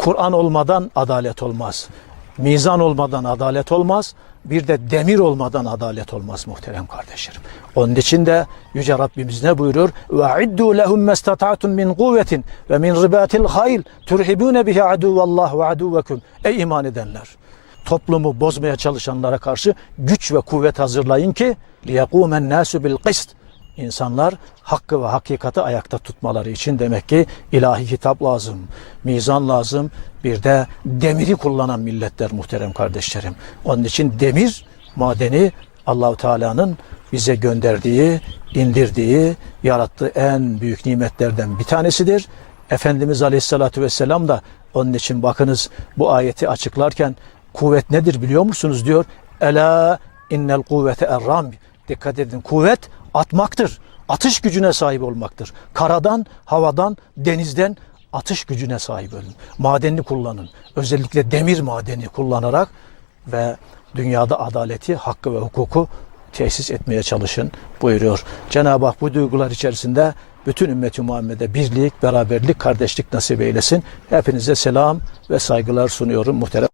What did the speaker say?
Kur'an olmadan adalet olmaz. Mizan olmadan adalet olmaz. Bir de demir olmadan adalet olmaz muhterem kardeşlerim. Onun için de Yüce Rabbimiz ne buyurur? Ve iddu lehum mestata'tum min kuvvetin ve min ribatil hayl turhibune bihi aduvallah ve aduvekum. Ey iman edenler! Toplumu bozmaya çalışanlara karşı güç ve kuvvet hazırlayın ki liyekumen nasu bil kist. İnsanlar hakkı ve hakikati ayakta tutmaları için demek ki ilahi kitap lazım, mizan lazım, bir de demiri kullanan milletler muhterem kardeşlerim. Onun için demir madeni Allahu Teala'nın bize gönderdiği, indirdiği, yarattığı en büyük nimetlerden bir tanesidir. Efendimiz Aleyhisselatü Vesselam da onun için bakınız bu ayeti açıklarken kuvvet nedir biliyor musunuz diyor. Ela innel kuvvete erram. Dikkat edin kuvvet atmaktır. Atış gücüne sahip olmaktır. Karadan, havadan, denizden atış gücüne sahip olun. Madenini kullanın. Özellikle demir madeni kullanarak ve dünyada adaleti, hakkı ve hukuku tesis etmeye çalışın buyuruyor. Cenab-ı Hak bu duygular içerisinde bütün ümmeti Muhammed'e birlik, beraberlik, kardeşlik nasip eylesin. Hepinize selam ve saygılar sunuyorum muhterem.